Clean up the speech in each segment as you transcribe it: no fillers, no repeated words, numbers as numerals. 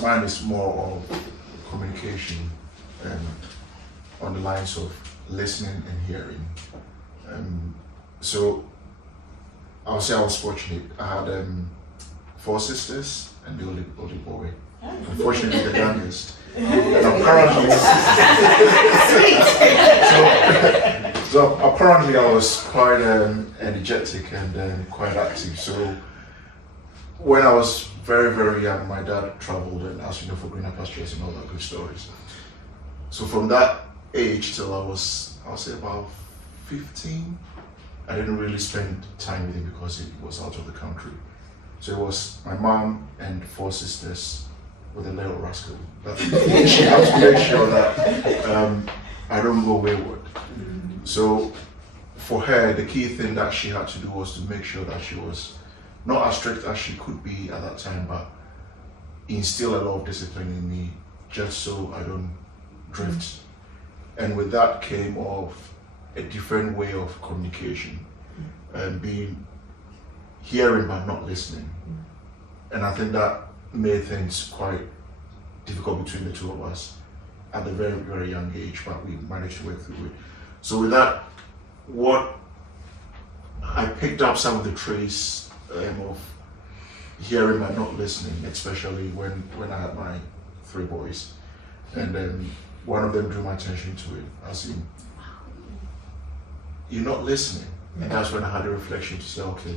mine is more of communication on the lines of listening and hearing. So I'll say I was fortunate. I had 4 sisters and the only boy. Unfortunately, the youngest. And apparently, so apparently I was quite energetic and quite active. So when I was very, very young, my dad traveled and asked me for greener pastures and all that good stories. So from that age till I'll say about 15, I didn't really spend time with him because he was out of the country. So it was my mom and 4 sisters with a little rascal. But she had to make sure that I don't go wayward. So for her, the key thing that she had to do was to make sure that she was not as strict as she could be at that time, but instill a lot of discipline in me just so I don't drift. And with that came off a different way of communication and being hearing but not listening. And I think that made things quite difficult between the two of us at a very, very young age, but we managed to work through it. So with that, what I picked up some of the traits of hearing but not listening, especially when I had my 3 boys. And then one of them drew my attention to it, as in, you're not listening. And that's when I had a reflection to say, okay,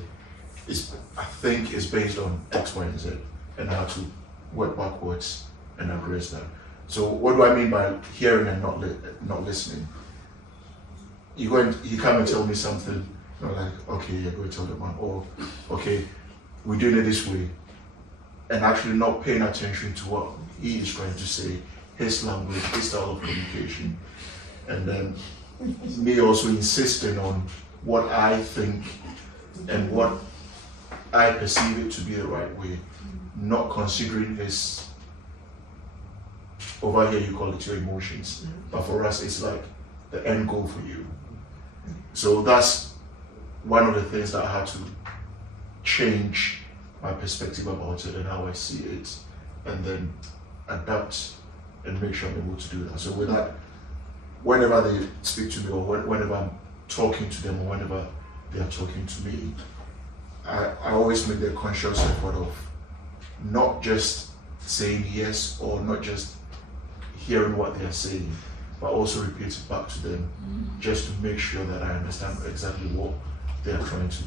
I think it's based on X, Y, and Z, and I had to work backwards and address that. So what do I mean by hearing and not listening? You come and tell me something, you're like, okay, you're going to tell the man, or okay, we're doing it this way, and actually not paying attention to what he is trying to say, his language, his style of communication, and then me also insisting on what I think and what I perceive it to be the right way, not considering his, over here you call it your emotions, but for us it's like the end goal for you. So that's one of the things that I had to change my perspective about it and how I see it, and then adapt and make sure I'm able to do that. So with that, whenever they speak to me, or whenever I'm talking to them, or whenever they are talking to me, I always make the conscious effort of not just saying yes, or not just hearing what they are saying, but also repeat it back to them, just to make sure that I understand exactly what they are trying to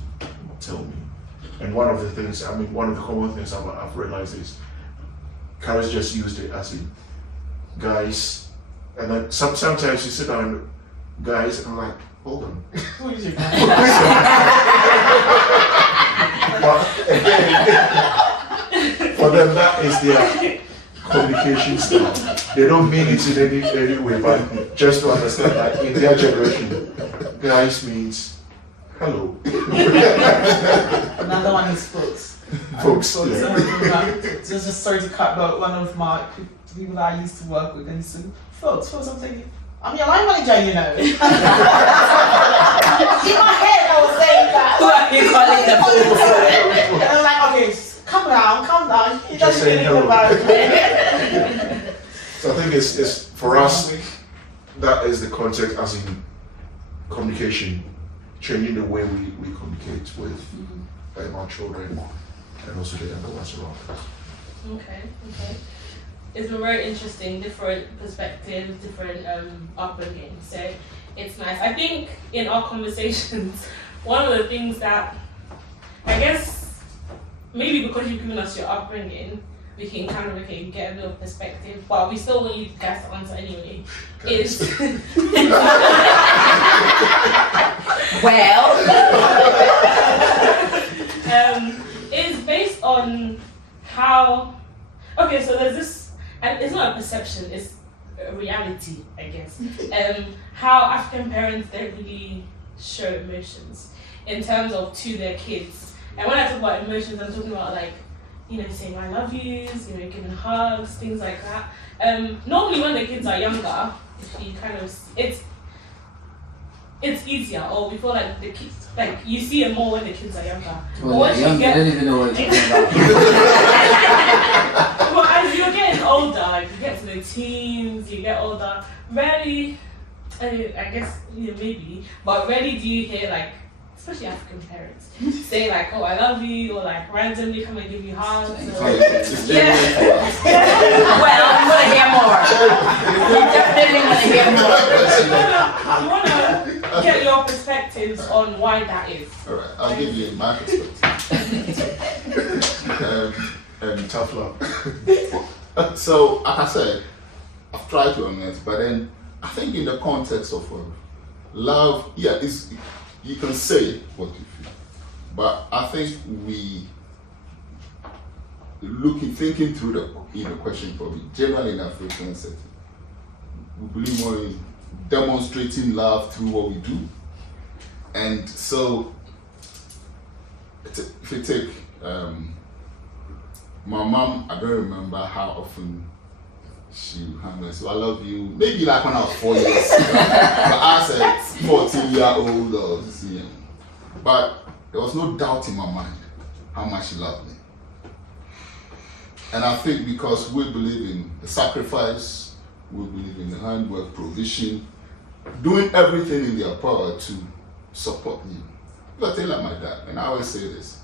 tell me. And one of the things, one of the common things I've realized is, Karis just used it as in, guys, and then sometimes you sit down, guys, and I'm like, hold on. Who is it? But again, for them, that is their communication style. They don't mean it in any way, but just to understand that in their generation, guys means hello. Another one is folks. Folks, yeah. Just sorry to cut, but one of my people that I used to work with, and said, folks, I'm thinking, I'm your line manager, you know. In my head, I was saying that. Who are you calling the folks? And I'm like, okay, calm down. You Just don't saying think hello. about it. So I think it's for us, that is the context, as in communication, changing the way we communicate with our children and also the younger ones around us. Okay. It's been very interesting, different perspectives, different upbringing. So it's nice. I think in our conversations, one of the things that I guess maybe because you've given us your upbringing, we can kind of get a bit of perspective, but we still want you guys to answer anyway. Is Well, is based on how. Okay, so there's this, and it's not a perception, it's a reality, I guess. How African parents don't really show emotions in terms of to their kids. And when I talk about emotions, I'm talking about like, saying I love yous, giving hugs, things like that. Normally when the kids are younger, if you kind of, it's easier, or we feel like the kids, like you see it more when the kids are younger. Well, young, I don't even know what it's talking about. Well, as you're getting the teens, you get older, rarely, I guess, maybe, but rarely do you hear, like, especially African parents, say like, oh, I love you, or like randomly come and give you hugs. Or, yeah. Well, I'm gonna hear more. I'm definitely gonna hear more. I want to get your perspectives on why that is. All right, I'll give you my perspective. Tough love. So, like I said, I've tried to honest, but then I think in the context of love, yeah, you can say what you feel, but I think thinking through the question probably generally in African setting, we believe more in demonstrating love through what we do, and so if you take my mom, I don't remember how often she would me, so I love you, maybe like when I was 4 years, but as a 14-year-old or but there was no doubt in my mind how much she loved me. And I think because we believe in the sacrifice, we believe in the handwork, provision, doing everything in their power to support you. If I tell like my dad, and I always say this,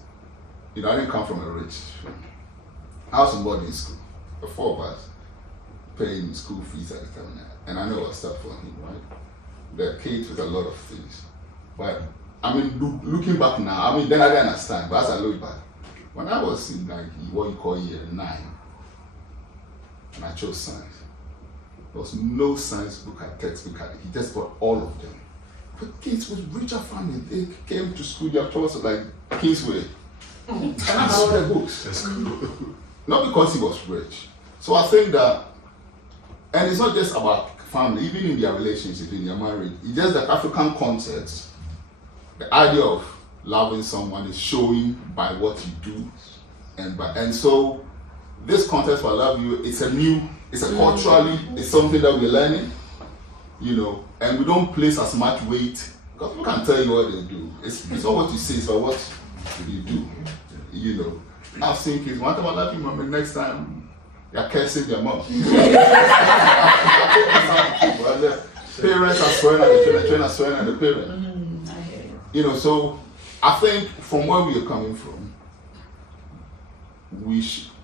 I didn't come from a rich family. I was in boarding school, the 4 of us, paying school fees at the time, and I know what's up for him, right? The kids with a lot of things, but I mean, looking back now, I mean, then I didn't understand, but as I look back, when I was in like what you call year 9, and I chose science, there was no science book or textbook. He just bought all of them. But kids with richer families, they came to school, their choice was like Kingsway, and I had all the books. That's cool. Not because he was rich. So I think that, and it's not just about family, even in their relationship, in their marriage, it's just the African context. The idea of loving someone is showing by what you do, and so this context for I love you, it's culturally, it's something that we're learning, and we don't place as much weight because people can tell you what they do. It's not what you say, it's about what you do, I've seen kids, one time I love you, mom, and next time you're cursing their mom. Well, the parents are swearing at the children are swearing at the parent. So I think from where we are coming from,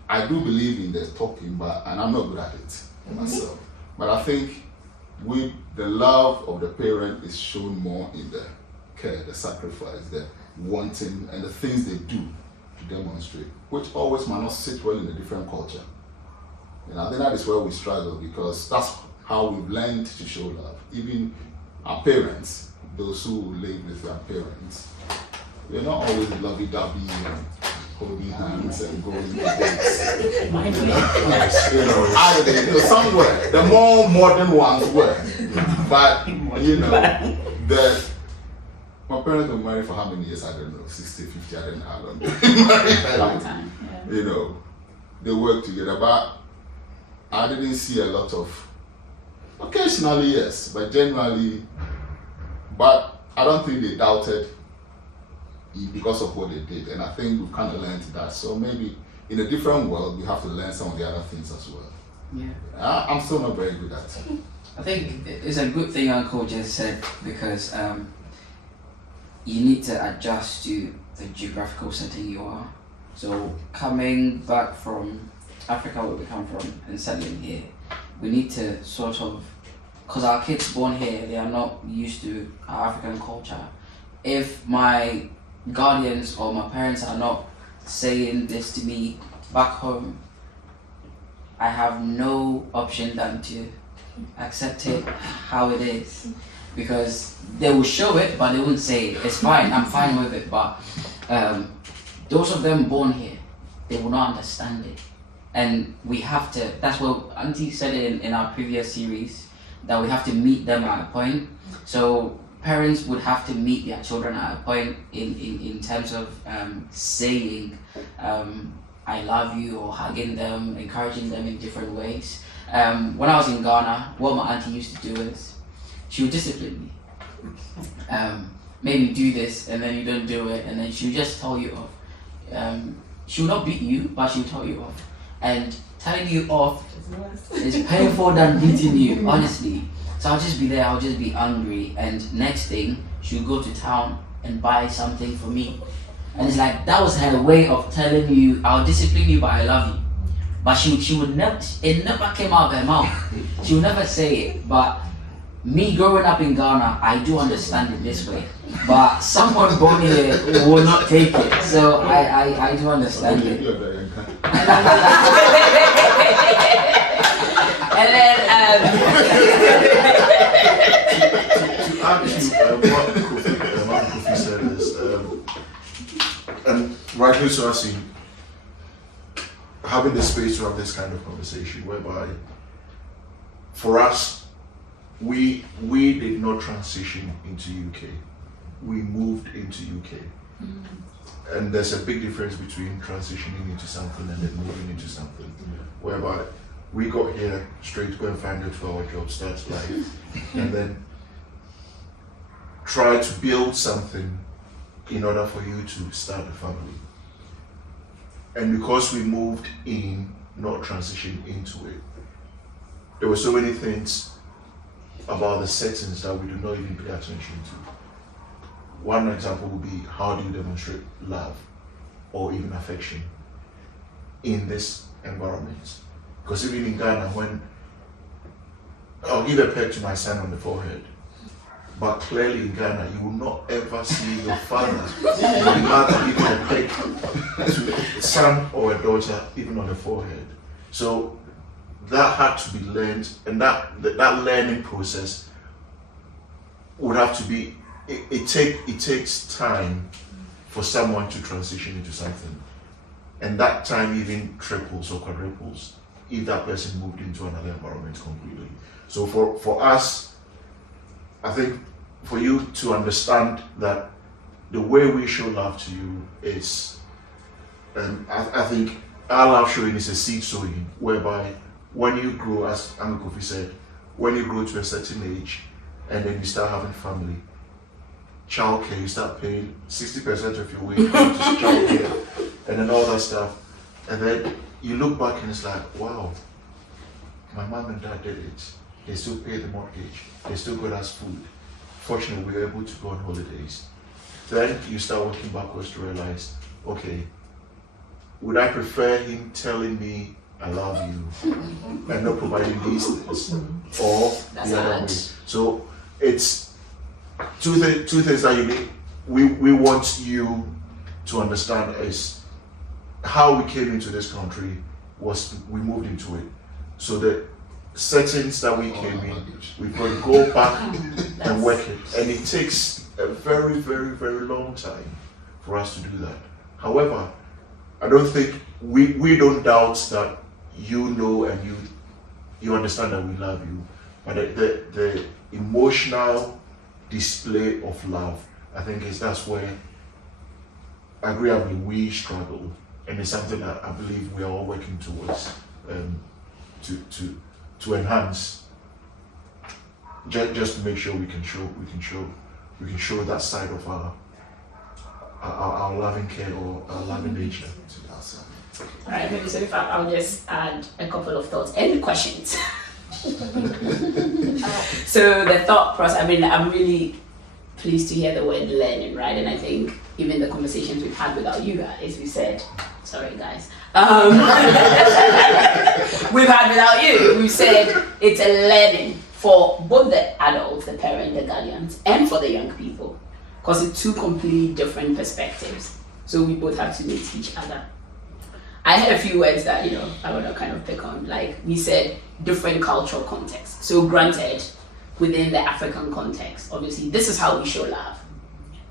I do believe in the talking, and I'm not good at it myself. But I think the love of the parent is shown more in the care, the sacrifice, the wanting, and the things they do to demonstrate, which always might not sit well in a different culture. I think that is where we struggle, because that's how we've learned to show love. Even our parents, those who live with their parents, they're not always lovey-dovey and holding hands and going to dates. Some were. The more modern ones were. But, my parents were married for how many years? I don't know, 60, 50, I don't know how long. Long time, yeah. They worked together, but I didn't see a lot of, occasionally yes, but generally, but I don't think they doubted because of what they did, and I think we've kind of learned that. So maybe in a different world, we have to learn some of the other things as well. Yeah. I'm still not very good at it. I think it's a good thing Uncle just said, because you need to adjust to the geographical setting you are. So coming back from Africa, where we come from, and settling here, we need to sort of, because our kids born here, they are not used to our African culture. If my guardians or my parents are not saying this to me back home, I have no option than to accept it how it is, because they will show it but they won't say it. It's fine, I'm fine with it, but those of them born here, they will not understand it, and we have to, that's what Auntie said in our previous series, that we have to meet them at a point. So parents would have to meet their children at a point in terms of saying I love you, or hugging them, encouraging them in different ways. When I was in Ghana, what my auntie used to do is she would discipline me. Maybe do this and then you don't do it, and then she would just tell you off. She would not beat you, but she would tell you off. and telling you off is painful than beating you, honestly. So I'll just be there, I'll just be angry, and next thing, she'll go to town and buy something for me. And it's like, that was her way of telling you, I'll discipline you, but I love you. But she would never, it never came out of her mouth. She would never say it, but me growing up in Ghana, I do understand it this way. But someone born here will not take it, so I do understand it. And then, to add to what Kofi said is, and rightly so, as in having the space to have this kind of conversation, whereby for us, we did not transition into UK. We moved into UK. And there's a big difference between transitioning into something and then moving into something. Whereby we got here straight to go and find a 12-hour job, start life, and then try to build something in order for you to start a family. And because we moved in, not transitioned into it, there were so many things about the settings that we do not even pay attention to. One example would be, how do you demonstrate love or even affection in this environment? Because even in Ghana, when I'll give a peck to my son on the forehead, but clearly in Ghana, you will not ever see your father or your mother even a peck to a son or a daughter, even on the forehead. So that had to be learned, and that learning process would have to be, it takes time for someone to transition into something. And that time even triples or quadruples if that person moved into another environment completely. So for us, I think for you to understand that the way we show love to you is, I think our love showing is a seed sowing, whereby when you grow, as Uncle Kofi said, when you grow to a certain age and then you start having family, childcare, you start paying 60% of your wage to childcare and then all that stuff. And then you look back and it's like, wow, my mom and dad did it. They still pay the mortgage. They still got us food. Fortunately, we were able to go on holidays. Then you start working backwards to realize, okay, would I prefer him telling me I love you and not providing these things, or That's the other hard. way? So it's two things that you need. We want you to understand is how we came into this country was we moved into it. So the settings that we came in, we've got to go back and work it. And it takes a very, very, very long time for us to do that. However, I don't think we don't doubt that you know and you understand that we love you. But the emotional display of love, I think that's where agreeably we struggle. And it's something that I believe we are all working towards to enhance, just to make sure we can show that side of our loving care or our loving nature to ourselves. All right, maybe so. If I'll just add a couple of thoughts and questions. So the thought process. I mean, I'm really pleased to hear the word learning, right? And I think even the conversations we've had without you guys, we said, sorry guys, we've had without you, we said it's a learning for both the adults, the parents, the guardians, and for the young people, because it's two completely different perspectives. So we both have to meet each other. I had a few words that, I want to kind of pick on. Like we said, different cultural context. So granted, within the African context, obviously, this is how we show love.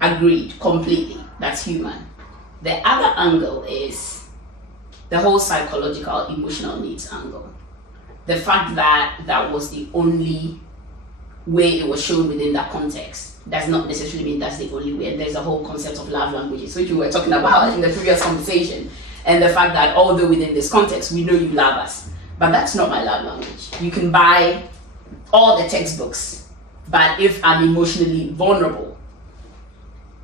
Agreed, completely. That's human. The other angle is the whole psychological, emotional needs angle. The fact that that was the only way it was shown within that context does not necessarily mean that's the only way. And there's a whole concept of love languages, which we were talking about in the previous conversation. And the fact that although within this context, we know you love us, but that's not my love language. You can buy all the textbooks, but if I'm emotionally vulnerable,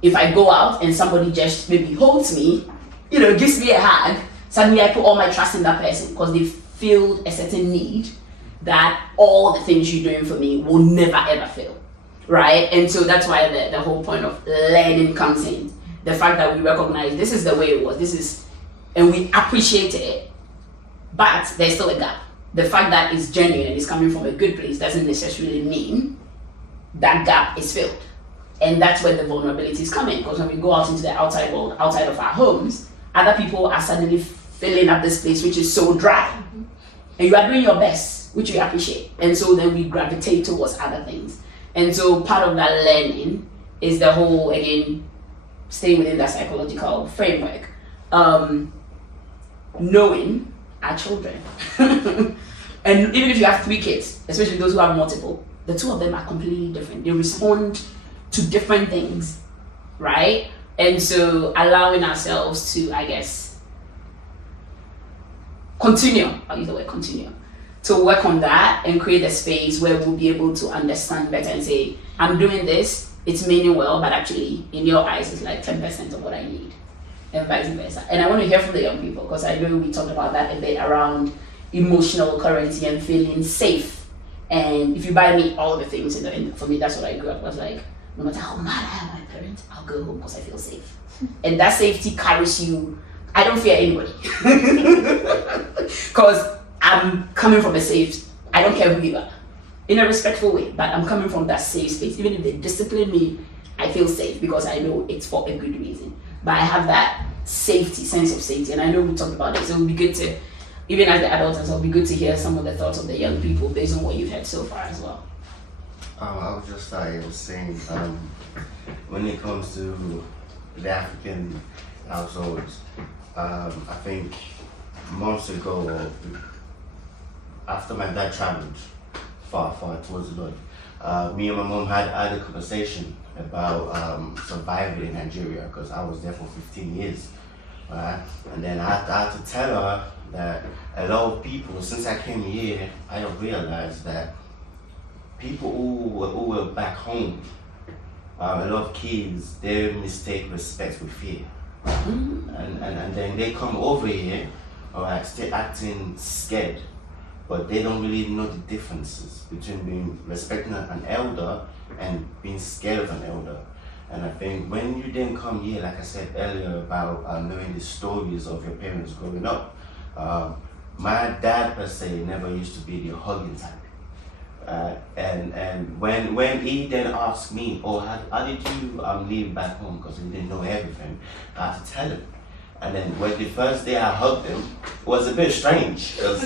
if I go out and somebody just maybe holds me, gives me a hug, suddenly I put all my trust in that person because they filled a certain need that all the things you're doing for me will never ever fail, right? And so that's why the whole point of learning comes in. The fact that we recognize this is the way it was, and we appreciate it, but there's still a gap. The fact that it's genuine and it's coming from a good place doesn't necessarily mean that gap is filled. And that's where the vulnerabilities come in, because when we go out into the outside world, outside of our homes, other people are suddenly filling up this place which is so dry. And you are doing your best, which we appreciate. And so then we gravitate towards other things. And so part of that learning is the whole, again, staying within that psychological framework, knowing our children. And even if you have 3 kids, especially those who have multiple, the 2 of them are completely different. They respond to different things, right? And so allowing ourselves to, I guess, I'll use the word continue, to work on that and create a space where we'll be able to understand better and say, I'm doing this, it's meaning well, but actually in your eyes it's like 10% of what I need, and vice versa. And I want to hear from the young people, because I know we talked about that a bit around emotional currency and feeling safe. And if you buy me all the things, and for me that's what I grew up, was like, no matter how mad I am at my parents, I'll go home because I feel safe. And that safety carries you. I don't fear anybody. Because I'm coming from a safe, I don't care who you are, in a respectful way, but I'm coming from that safe space. Even if they discipline me, I feel safe because I know it's for a good reason. But I have that sense of safety, and I know we talked about it, so it would be good to, even as the adults, it'll be good to hear some of the thoughts of the young people based on what you've heard so far as well. I was just saying, when it comes to the African households, I think months ago, after my dad traveled far towards the Lord, me and my mom had a conversation about surviving in Nigeria, because I was there for 15 years. Right? And then I had to tell her that a lot of people, since I came here, I have realized that people who were back home, a lot of kids, they mistake respect with fear. And then they come over here, alright, still acting scared, but they don't really know the differences between being respecting an elder and being scared of an elder. And I think when you then come here, like I said earlier about knowing the stories of your parents growing up, my dad per se never used to be the hugging type. And when he then asked me, oh, how did you leave back home, because he didn't know everything, I had to tell him. And then when the first day I hugged him, it was a bit strange, because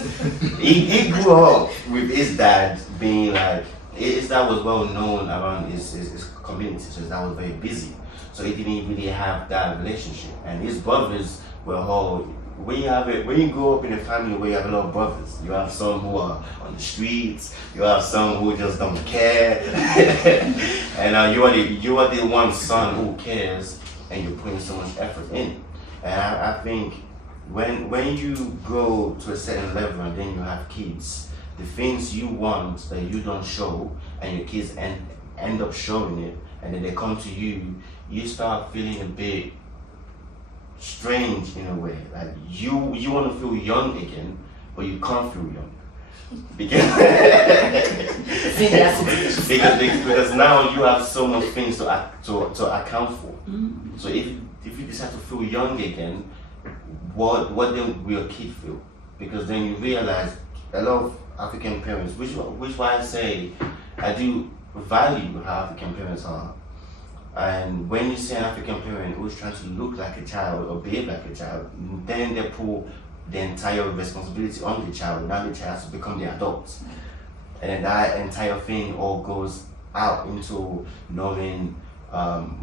he grew up with his dad being like, his dad was well known around his community, so his dad was very busy. So he didn't really have that relationship. And his brothers were all, when you grow up in a family where you have a lot of brothers, you have some who are on the streets, you have some who just don't care, and you are the one son who cares, and you're putting so much effort in. And I think when you go to a certain level and then you have kids, the things you want that you don't show, and your kids end up showing it, and then they come to you, you start feeling a bit strange in a way. Like you want to feel young again, but you can't feel young. Because now you have so much things to account for. So if you decide to feel young again, what then will your kid feel? Because then you realize a lot of African parents, which why I say I do value how African parents are. And when you see an African parent who's trying to look like a child or behave like a child, then they put the entire responsibility on the child. Now the child has to become the adult. And then that entire thing all goes out into knowing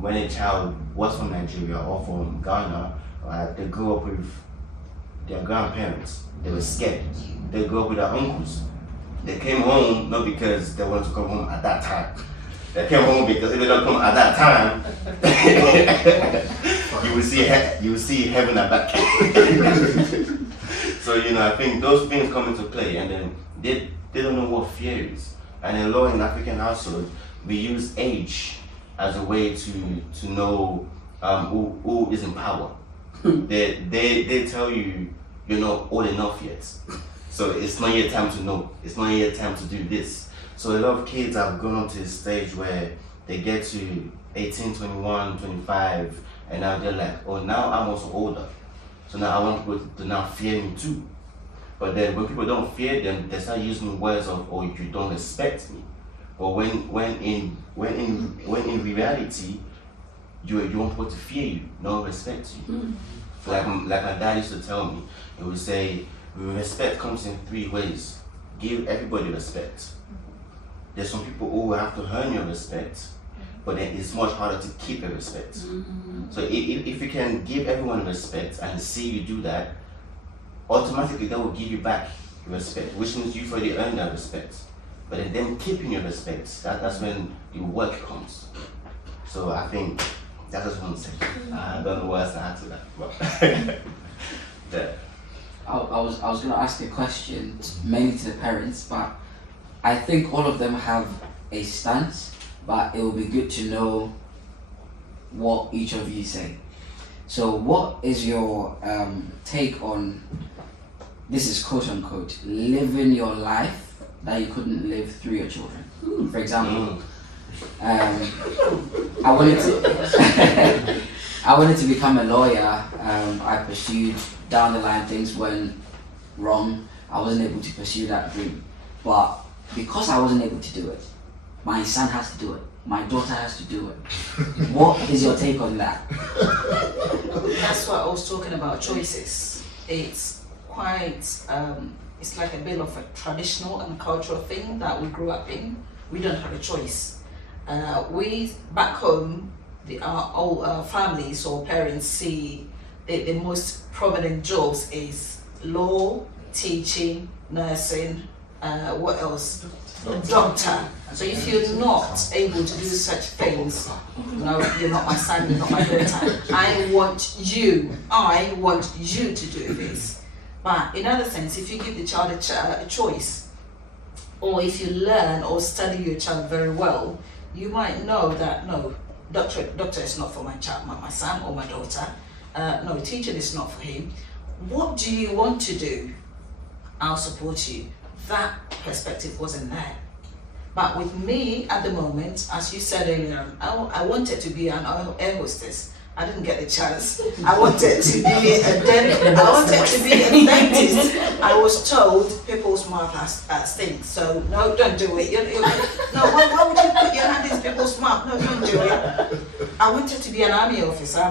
when a child was from Nigeria or from Ghana, they grew up with their grandparents. They were scared. They grew up with their uncles. They came home not because they wanted to come home at that time. They came home because if they don't come at that time, you will see heaven at that time. So I think those things come into play, and then they don't know what fear is. And a lot in African household, we use age as a way to know who is in power. They tell you you're not old enough yet. So it's not your time to know. It's not your time to do this. So a lot of kids have gone up to a stage where they get to 18, 21, 25, and now they're like, oh, now I'm also older. So now I want people to now fear me too. But then when people don't fear them, they start using words of, oh, you don't respect me. But when in reality, you want people to fear you, not respect you. Like my dad used to tell me, he would say, respect comes in 3 ways. Give everybody respect. There's some people who will have to earn your respect, but then it's much harder to keep your respect. So if you can give everyone respect and see you do that, automatically that will give you back respect, which means you've already earned that respect. But then them keeping your respect, that's when your work comes. So I think that's just one thing. I don't know what else to add to that. But yeah. I was going to ask a question mainly to the parents, but I think all of them have a stance, but it will be good to know what each of you say. So what is your take on, this is quote unquote, living your life that you couldn't live through your children? For example, I wanted to become a lawyer. I pursued down the line, things went wrong. I wasn't able to pursue that dream. But because I wasn't able to do it, my son has to do it. My daughter has to do it. What is your take on that? That's what I was talking about, choices. It's quite, it's like a bit of a traditional and cultural thing that we grew up in. We don't have a choice. We, back home, our families or parents see the most prominent jobs is law, teaching, nursing, what else? Doctor. So if you're not able to do such things, no, you're not my son, you're not my daughter. I want you to do this. But in other sense, if you give the child a choice, or if you learn or study your child very well, you might know that no, doctor is not for my child, my son or my daughter. No, teaching is not for him. What do you want to do? I'll support you. That perspective wasn't there. But with me at the moment, as you said earlier, I wanted to be an air hostess. I didn't get the chance. I wanted to be a dentist. I was told people's mouth stinks, so no, don't do it. No, why would you put your hand in people's mouth? No, don't do it. I wanted to be an army officer.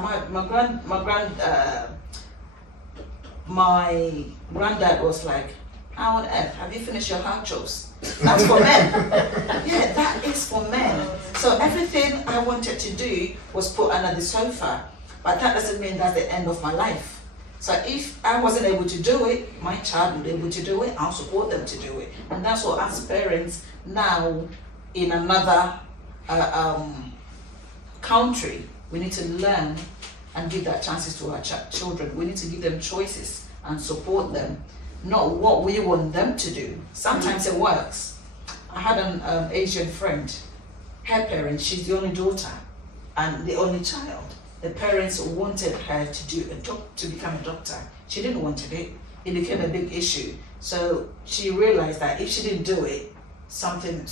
My granddad was like, how on earth have you finished your hard jobs? That's for men. Yeah, that is for men. So everything I wanted to do was put under the sofa, but that doesn't mean that's the end of my life. So if I wasn't able to do it, my child would be able to do it, I'll support them to do it. And that's what as parents now in another country, we need to learn and give that chances to our children. We need to give them choices and support them, not what we want them to do. Sometimes it works. I had an Asian friend. Her parents, she's the only daughter and the only child. The parents wanted her to become a doctor. She didn't want it. It became a big issue. So she realized that if she didn't do it, something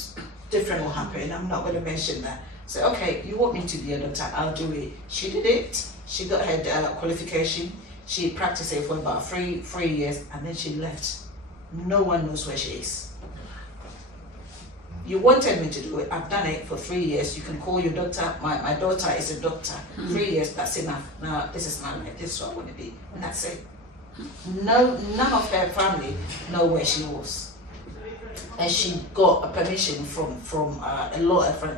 different will happen. I'm not going to mention that. So, okay, you want me to be a doctor, I'll do it. She did it. She got her qualification. She practiced it for about three years, and then she left. No one knows where she is. You wanted me to do it. I've done it for 3 years. You can call your doctor. My daughter is a doctor. 3 years, that's enough. Now, this is my life. This is what I want to be. And that's it. No, none of her family know where she was. And she got a permission from a lawyer, from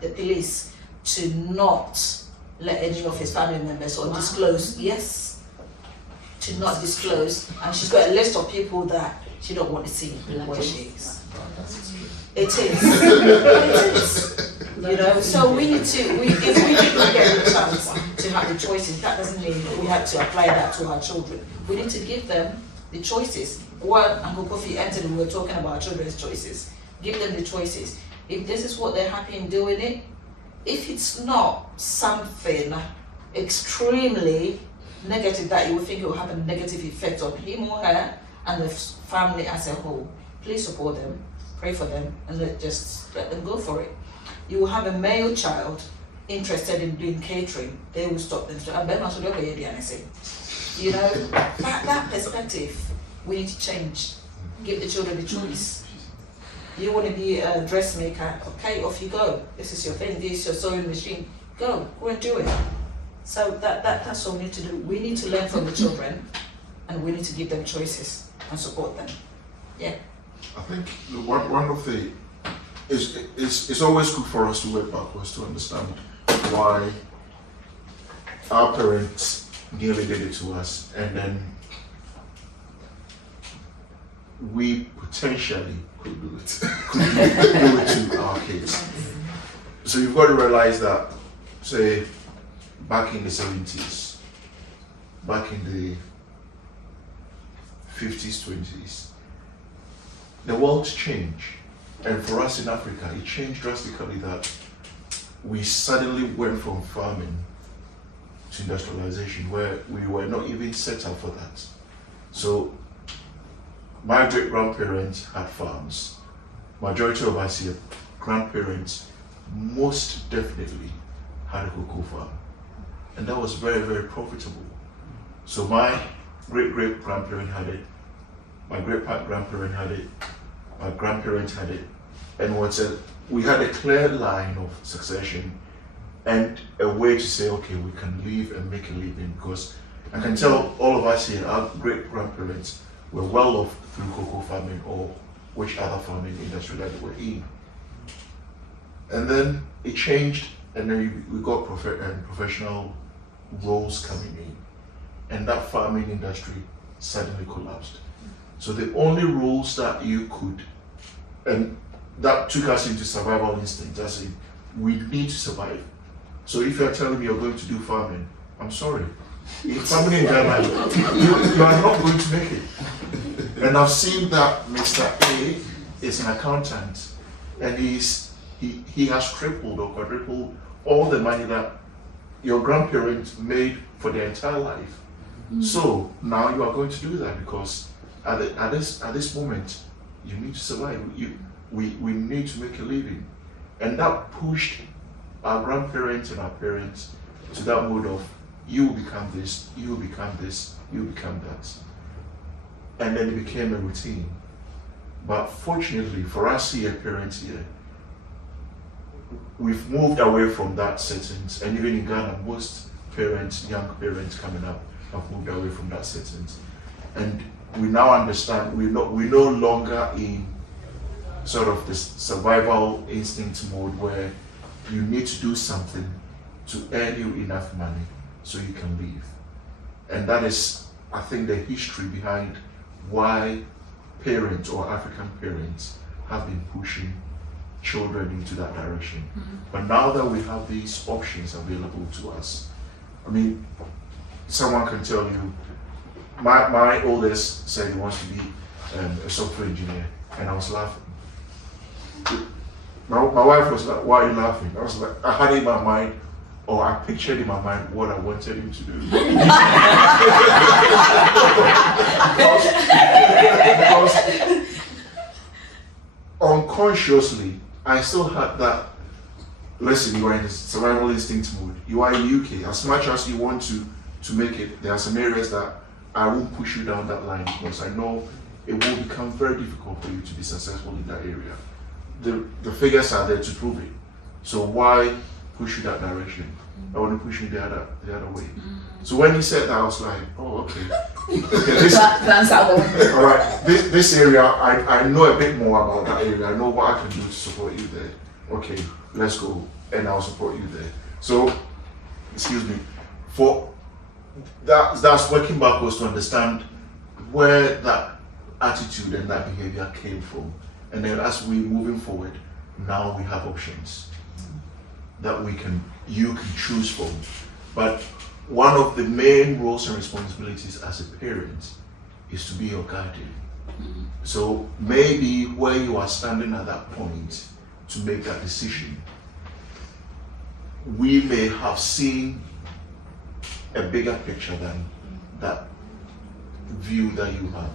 the police, to not let any of his family members or disclose. Yes, to not disclose. And she's got a list of people that she don't want to see where she is. It is. It is. You know, so we need to, if we didn't get the chance to have the choices, that doesn't mean we have to apply that to our children. We need to give them the choices. While Uncle Kofi entered, we were talking about children's choices. Give them the choices. If this is what they're happy in doing it, if it's not something extremely negative that you will think it will have a negative effect on him or her and the family as a whole. Please support them, pray for them, and just let them go for it. You will have a male child interested in doing catering, they will stop them. You know, that perspective, we need to change. Give the children the choice. You want to be a dressmaker, okay, off you go. This is your thing, this is your sewing machine. Go and do it. So that's what we need to do. We need to learn from the children, and we need to give them choices and support them. Yeah. I think one of the it's always good for us to work backwards to understand why our parents nearly did it to us, and then we potentially could do it. Could do it to our kids. So you've got to realize that, say, back in the 70s, back in the 50s, 20s, the world's changed. And for us in Africa, it changed drastically that we suddenly went from farming to industrialization, where we were not even set up for that. So my great-grandparents had farms. Majority of us here, grandparents, most definitely had a cocoa farm. And that was very, very profitable. So my great-great-grandparent had it, my great-grandparent had it, my grandparents had it, and we had a clear line of succession and a way to say, okay, we can live and make a living, because I can tell all of us here, our great-grandparents were well off through cocoa farming or which other farming industry that they were in. And then it changed, and then we got professional roles coming in, and that farming industry suddenly collapsed. So the only rules that you could, and that took us into survival instinct, as in, we need to survive. So if you're telling me you're going to do farming, I'm sorry. In farming in Ghana, you are not going to make it. And I've seen that Mr. A is an accountant, and he has tripled or quadrupled all the money that your grandparents made for their entire life. So now you are going to do that, because at this moment, you need to survive. We need to make a living. And that pushed our grandparents and our parents to that mode of, you become this, you become this, you become that. And then it became a routine. But fortunately for us here, parents here, we've moved away from that settings. And even in Ghana, most parents, young parents coming up, have moved away from that settings. And we now understand we're no longer in sort of this survival instinct mode where you need to do something to earn you enough money so you can live. And that is, I think, the history behind why parents or African parents have been pushing children into that direction. But now that we have these options available to us, I mean, someone can tell you, my oldest said he wants to be a software engineer, and I was laughing. My wife was like, why are you laughing? I was like, I had in my mind, or I pictured in my mind what I wanted him to do. because unconsciously, I still had that, listen, you are in the survival instinct mode. You are in the UK. As much as you want to make it, there are some areas that I won't push you down that line, because I know it will become very difficult for you to be successful in that area. The figures are there to prove it. So why push you that direction? I want to push you the other way. So when he said that, I was like, oh, okay. Plans out the window. All right, this area, I know a bit more about that area. I know what I can do to support you there. Okay, let's go, and I'll support you there. So, excuse me, for that's working backwards to understand where that attitude and that behavior came from. And then as we moving forward, now we have options that you can choose from. But one of the main roles and responsibilities as a parent is to be your guardian. So maybe where you are standing at that point to make that decision, we may have seen a bigger picture than that view that you have.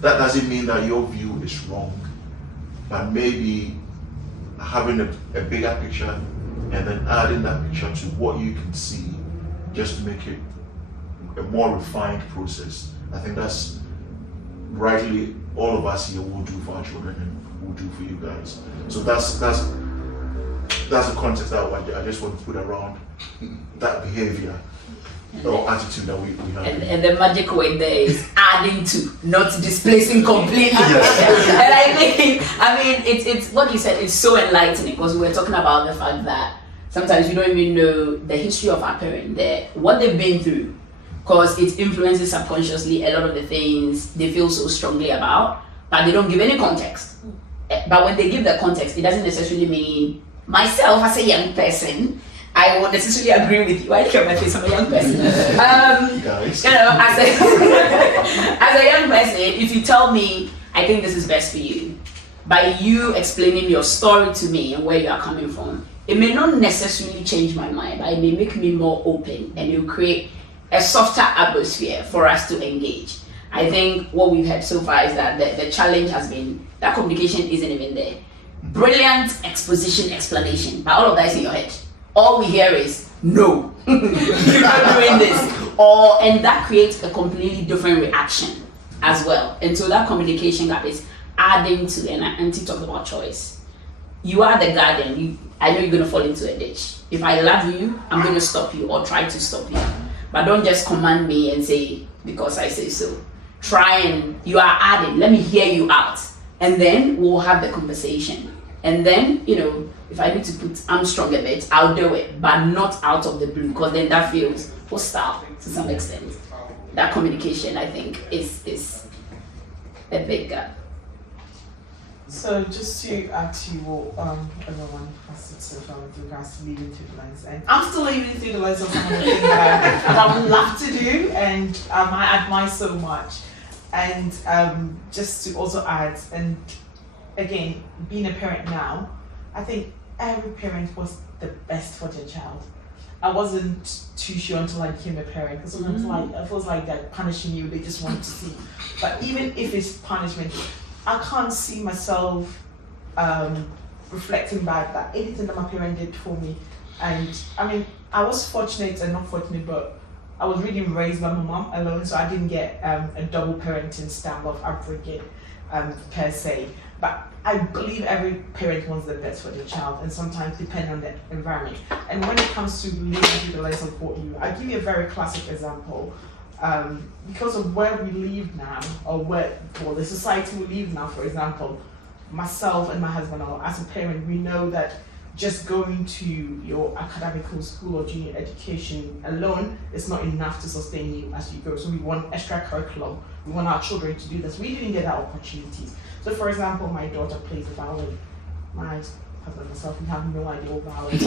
That doesn't mean that your view is wrong, but maybe having a bigger picture and then adding that picture to what you can see just to make it a more refined process. I think that's rightly all of us here will do for our children and will do for you guys. So that's the context that I just want to put around that behavior or attitude that we have. And the magic word there is adding to, not displacing completely. Yes. And I mean, it's what you said is so enlightening, because we were talking about the fact that sometimes we don't even know the history of our parent, what they've been through, because it influences subconsciously a lot of the things they feel so strongly about, but they don't give any context. But when they give the context, it doesn't necessarily mean myself as a young person, I won't necessarily agree with you. I look at my face, I'm a young person. Guys. You know, as a young person, if you tell me, I think this is best for you, by you explaining your story to me and where you are coming from, it may not necessarily change my mind, but it may make me more open, and it will create a softer atmosphere for us to engage. I think what we've had so far is that the challenge has been that communication isn't even there. Brilliant exposition, explanation, but all of that is in your head. All we hear is, no, you're not doing this. And that creates a completely different reaction as well. And so that communication gap is adding to, and Auntie talked about choice. You are the guardian. I know you're going to fall into a ditch. If I love you, I'm going to stop you or try to stop you. But don't just command me and say, because I say so. Try and, you are adding, let me hear you out. And then we'll have the conversation. And then, you know, if I need to put Armstrong a bit, I'll do it, but not out of the blue, because then that feels hostile to some extent. That communication, I think, is a big gap. So just to add to what everyone has said so far with regards to leading through the lens, and I'm still leading through the lens of some of the things that I would love to do, and I admire so much. And just to also add, and again, being a parent now, I think every parent was the best for their child. I wasn't too sure until I became a parent, because sometimes it feels like they're punishing you, they just want to see. But even if it's punishment, I can't see myself reflecting back that anything that my parent did for me. And I mean, I was fortunate and not fortunate, but I was really raised by my mom alone, so I didn't get a double parenting stamp of upbringing per se. But I believe every parent wants the best for their child, and sometimes depend on the environment. And when it comes to living through the lens of what I'll give you a very classic example. Because of where we live now, or the society we live now, for example, myself and my husband, or as a parent, we know that just going to your academical school or junior education alone is not enough to sustain you as you go. So we want extra curriculum. We want our children to do this. We didn't get that opportunity. So for example, my daughter plays the violin. My husband and myself, we have no idea what violin is.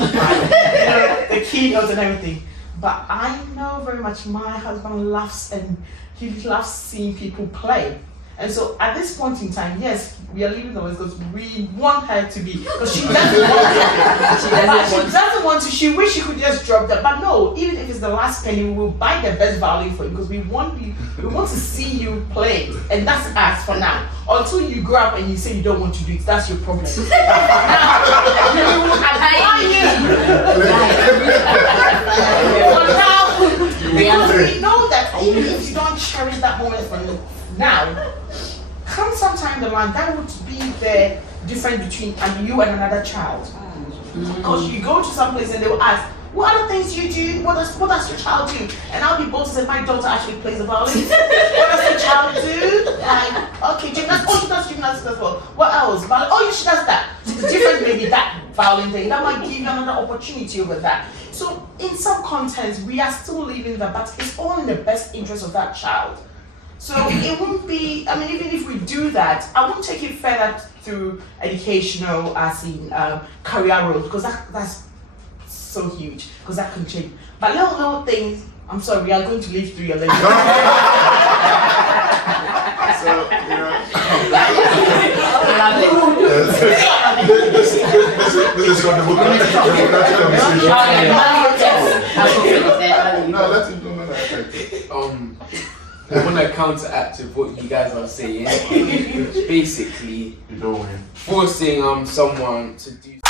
The keynotes and everything. But I know very much my husband loves, and he loves seeing people play. And so at this point in time, yes, we are leaving the list because we want her to be, because she doesn't want to. She doesn't want to. She wish she could just drop that. But no, even if it's the last penny, we will buy the best value for you, because we want to see you play. And that's us for now. Until you grow up and you say you don't want to do it, that's your problem. Now, we will admire you. Because we know that even if you don't cherish that moment from now, come sometime in the line, that would be the difference between you and another child. Because you go to some place and they will ask, what are the things you do? What does your child do? And I'll be bold to say, my daughter actually plays the violin. What does the child do? Like, okay, gymnastics. Oh, she does gymnastics as well. What else? Violin. Oh, yeah, she does that. The difference may be that violin thing. That might give you another opportunity over that. So in some contents, we are still leaving that, but it's all in the best interest of that child. So it won't be, I mean, even if we do that, I won't take it further through educational as in career roles, because that's so huge, because that can change. But little things, I'm sorry, we are going to live through your life. So, you know, this is what the book No, let him do it. I want to counteract with what you guys are saying, which basically You don't win. forcing someone to do